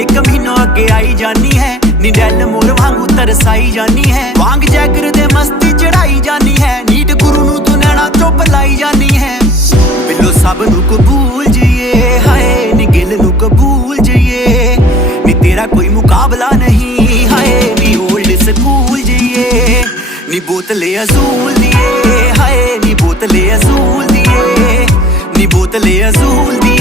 एक एक महीनों अगे आई जानी है नी डैल मोर वांगू तरसाई जानी है वांग जैगर दे मस्ती चढ़ाई जानी है नीट गुरु नू तू नैना चुप लाई जानी है बिलो सब नू कबूल जिए हाय नी गिल नू कबूल जिए नी तेरा कोई मुकाबला नहीं हाय नी ओल्ड स्कूल जिए नी बोतले असूल दिए हाय नी बोतले असूल दिए नी बोतले असूल दिए